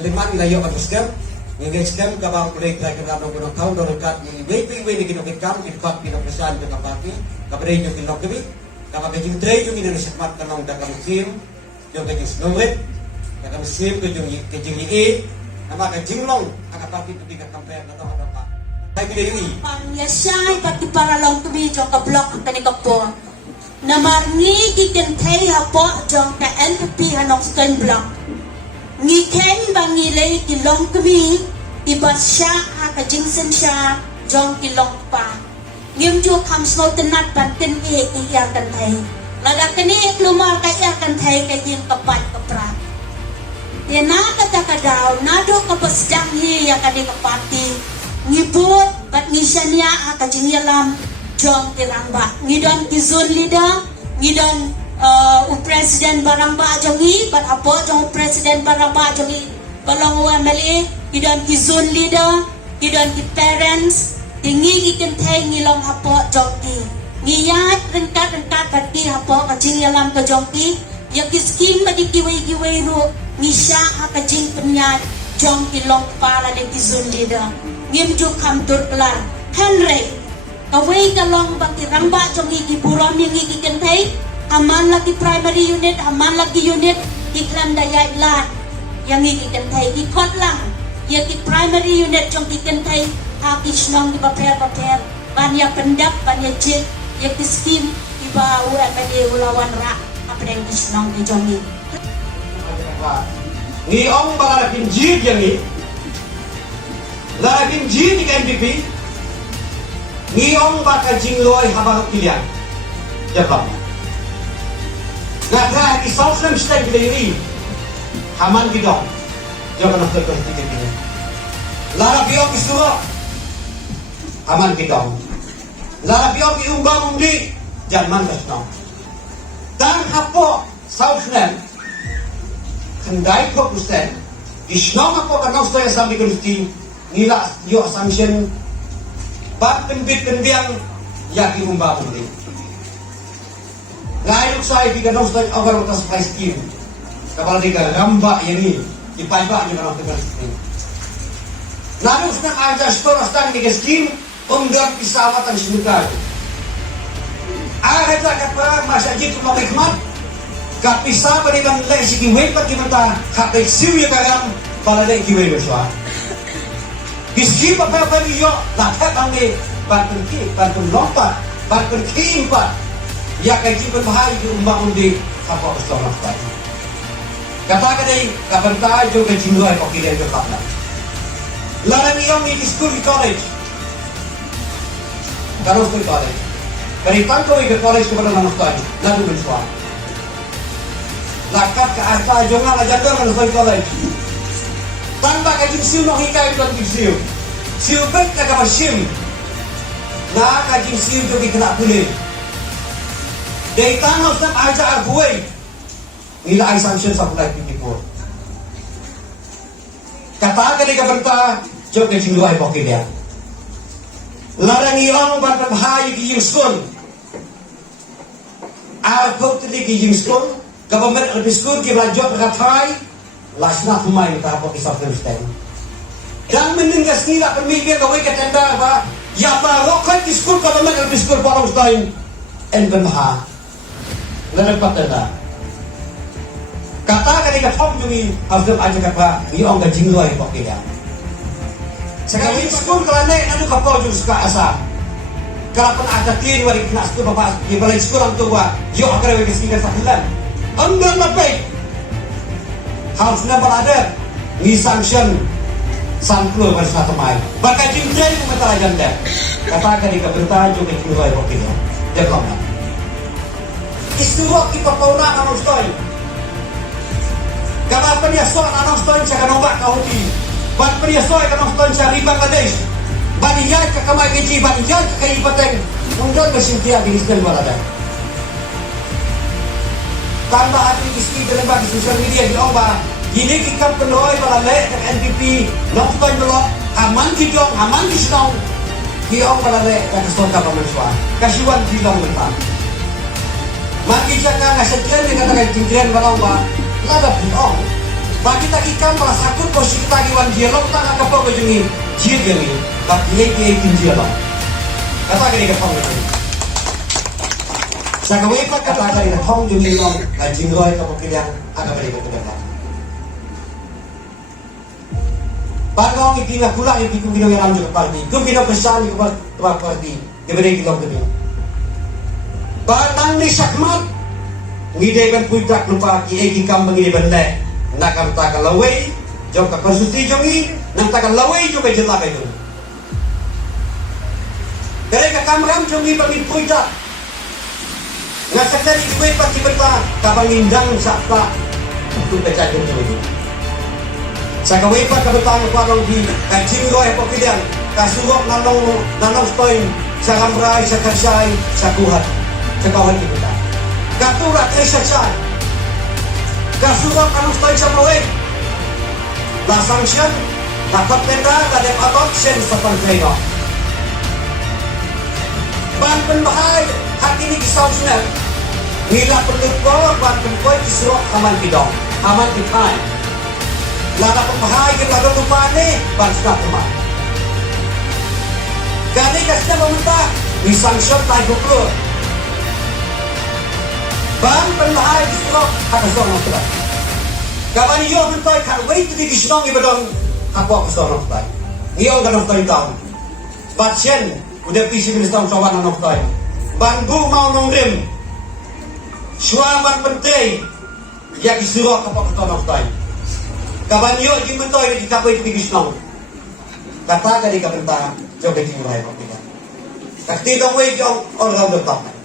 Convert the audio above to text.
liman ilayo at scam. Ngayon scam kabaw kulay try ka nang gunong taon dorukat ni way ni kinukit kam ipak pinapresan ka kapati kabre yung kinok gabi kapag yung tray yung iniresikmat ka nang dakang sim yung kanyang snowet dakang sim ko yung i na makajing long ang kapati ito ka compare na ito pa ay pinili pangyasay pati paralong kami jong ka-block ang kanikapo na marni kikintay hapo jong ka NPP hanong stone block ngiken bangilay kilong kami iba siya kajingsen siya jong kilong pa ngim jo kam snow tenat banten iya kantay laga kani lumar ka iya kantay kajing kapat kaprat yana kata kadaw nado kapasdang ya kani kapati ngibut bat ngisanya kajing yalam jong kilamba ngidon kizun lida ngidon presiden barangba jongi bat apo jong presiden barangba jongi balong MLA idon ki zone leader idon ki parents tingi ikan thai ngilong apo jongi ngiyat rengkat bati apo kajing yalam ka jongi ya ki skim badi giwai ru ngisya kajing penyat jong ilong para de ki zone leader ngim ju kam tur klar henry kawai kalong baki rangba jongi ki buron yang ikan thai aman lagi primary unit, aman lagi unit iklan daya ilan yang ikan thai ikot lang ya ki primary unit jong ikan thai hakis nong di paper banyak pendap banyak jet ya ki skim iba UMD ulawan ra apa yang kisnong di jongi ni ong balakin jid yang ni lalakin jid di MPP ni ong bakajing loy habang pilihan jabang Nagkahan isang style diri haman bidong jangan nak terkait ini lara biok isuro haman bidong lara biok iumbang undi jangan kasno dan hapo sausnen kendai ko pusten isno hapo kanau saya sampai kusti nila yo assumption bat penbiang yaki umbang undi Ngayon sa ay bigan ng agar utas Palestin. Kapal di ka ramba yani ipaiba ni kanang Palestin. Nanos nang aja storas tan ni geskin undang pisawat ang sinugal. Are ta kapara masajid mo hikmat kapisa pa ni bang lay sige way pa kimata kapay siya kagam para dai kiwe beswa. Giski pa pa niyo lahat ang ni pantun lompat pantun kimpa ya kaji berbahaya di umbang undi apa restoran tadi. Katakan ini kapan tahu juga jinggai pakai dia berkata. Lalu yang di school college, kalau school college, dari tangkau ke college kepada mana tadi, lalu bersuara. Lakat ke arah jangan ajar dengan school college. Tanpa kaji siu nak hikai dan siu, siu baik kagak bersim. Nah kaji siu juga kena pilih. Dari tanah sedang aja arguai nila assumption sa kulay pipipur katakan ka berta jok na jingluay poki dia larang iyong bantabhay ki yung school arko tili ki yung school government of the school ki rajok katay las na humay tapok isang first-time dan meningas nila pamilya gaway katenda ba yapa rokot ki school government of the school parang stein and banha Nalagpatanda. Kata kanina phong yung hafdam aja kapa yung gajing luay pokida. Sa kami school kalanay ano ka po yung suka asa. Kalapan agatin wari kina school papa di balay school ang tuwa yo agar wagi sigan sa hilan. Anggar lapay. House na balada ni sanction sanklo pada satu mai. Baka jingjay mo matalagan da. Kata kanina berta yung gajing luay pokida. Development. Isturok ipapauna ng stoy. Kapag paniyasoy ang stoy sa kanobak kahuti. Ba't paniyasoy ang stoy sa Bangladesh. Baniyad kakamay kiji, baniyad kakaibateng. Mungkin masintiya giniskan balada. Tanpa hati iski dalam bagi sosial media di oba. Gini kikap penuhi balale ng NPP. Nong stoy belok. Aman kijong, aman kisnong. Kiyong balale ng kastong kapamanswa. Kasiwan kilong mentang. Maki jangan ngasih kalian dengan tinggian walau ba, lada pun Bagi tagikan malah sakut posisi tagiwan dialog tak nak kapal kejungi dia gini bagi ikin dialog kata gini kapal kejungi saya kawin pak kata gini hong jungi long jinggoy kapal kiliang agak beri kebetulan Pagong ikinga kulang ikin kino yang ramju kapal ni kumino kesan kapal parti diberi kilong kini batang ni sakmat ngideban puitak lupa ki ikin kambang ini benda nakam taka laway jom ka konstitusi jongi nang taka laway jom ka jela kayo dere ka kamram jongi pangin puita nga sakari iwe pati beta ka pangindang sakta tu pecah jom jongi sa kaway pa ka beta nga parang di ka jingro e pokilian ka suwok nanong stoin sa kamray sa kasyay sa kuhat sa kawan ni beta katurat ay sa chay Kasuwak anong style sa mawin? La sanction, la kontenda, la adoption sa pangkaino. Ban penbahay, hati ni kisaw sinar. Nila pendud ko, ban penpoy kisuwak haman bidong, haman bipay. Lala penbahay, kita lupa ni, ban sudah teman. Gani kasih meminta, ni sanction tayo kukur. Bang penbahay kisuwak hakasok ng tulat. Kapan iyo bentoy kan wait to be kisnong ibadong ako kasok ng tulat. Iyo ganong tayo taon. Patsen, udah visi minister sawan ng tulat. Banggu mau nong rim. Suaman pentay. Ya kisuwak kapag kasok ng tulat. Kapan iyo di bentoy di kapoy to be kisnong. Kata ka di kabenta, joga di muray papila. Kakti dong way yung all-rounder top.